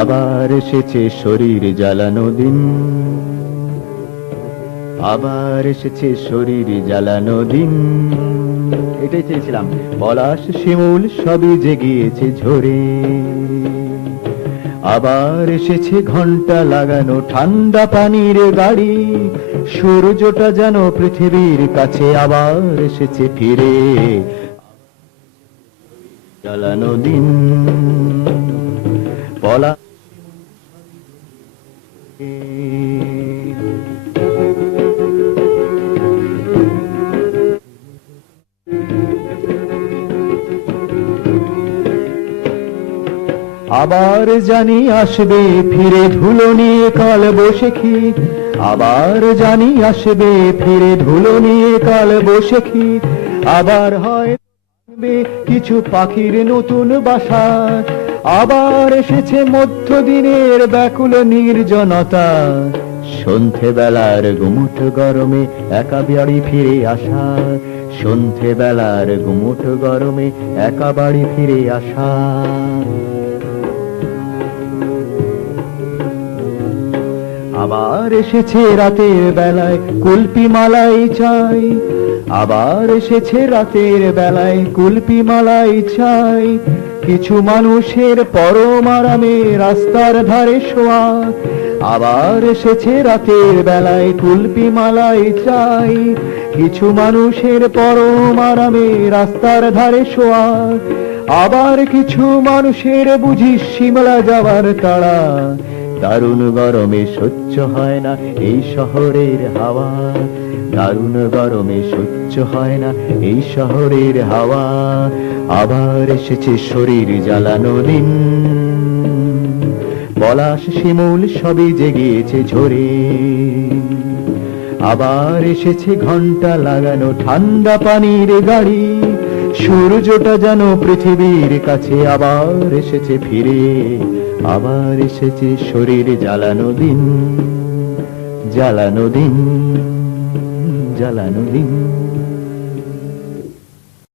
আবার এসেছে শরীর জ্বালানো দিন, আবার এসেছে শরীর জ্বালানো দিন। এটাই চেয়েছিলাম। পলাশ শিমুল সবই জেগিয়েছে ঝরে, আবার এসেছে ঘন্টা লাগানো ঠান্ডা পানির গাড়ি। সূর্যটা যেন পৃথিবীর কাছে আবার এসেছে ফিরে, জ্বালানো দিন। পলা আবার জানি আসবে ফিরে ধুলো নিয়ে কাল বৈশাখী, আবার জানি আসবে ফিরে ধুলো নিয়ে কাল বৈশাখী। আবার হয় কিছু পাখির নতুন বাসা, আবার এসেছে মধ্যদিনের ব্যাকুল নির্জনতা। সন্ধ্যেবেলার গুমুট গরমে একা বাড়ি ফিরে আসা, সন্ধ্যেবেলার গুমুট গরমে একা বাড়ি ফিরে আসা। আবার এসেছে রাতের বেলায় কুলপি মালাই চাই, আবার এসেছে রাতের বেলায় কুলপি মালাই চাই। কিছু মানুষের পরম আরামে রাস্তার ধারে শোয়া, আবার এসেছে রাতের বেলায় কুলপি মালাই চাই। কিছু মানুষের পরম আরামে রাস্তার ধারে শোয়া, আবার কিছু মানুষের বুঝি সিমলা যাওয়ার তাড়া। দারুণ গরমে সহ্য হয় না এই শহরের হাওয়া, দারুণ গরমে সহ্য হয় না এই শহরের হাওয়া। আবার এসেছে শরীর জ্বালানো দিন, পলাশ শিমুল সবই জেগেছে ঝরে, আবার এসেছে ঘন্টা লাগানো ঠান্ডা পানির গাড়ি। সূর্যটা যেন পৃথিবীর কাছে আবার এসেছে ফিরে, আবার এসেছে শরীর জ্বালানো দিন, জ্বালানো দিন, জ্বালানো দিন।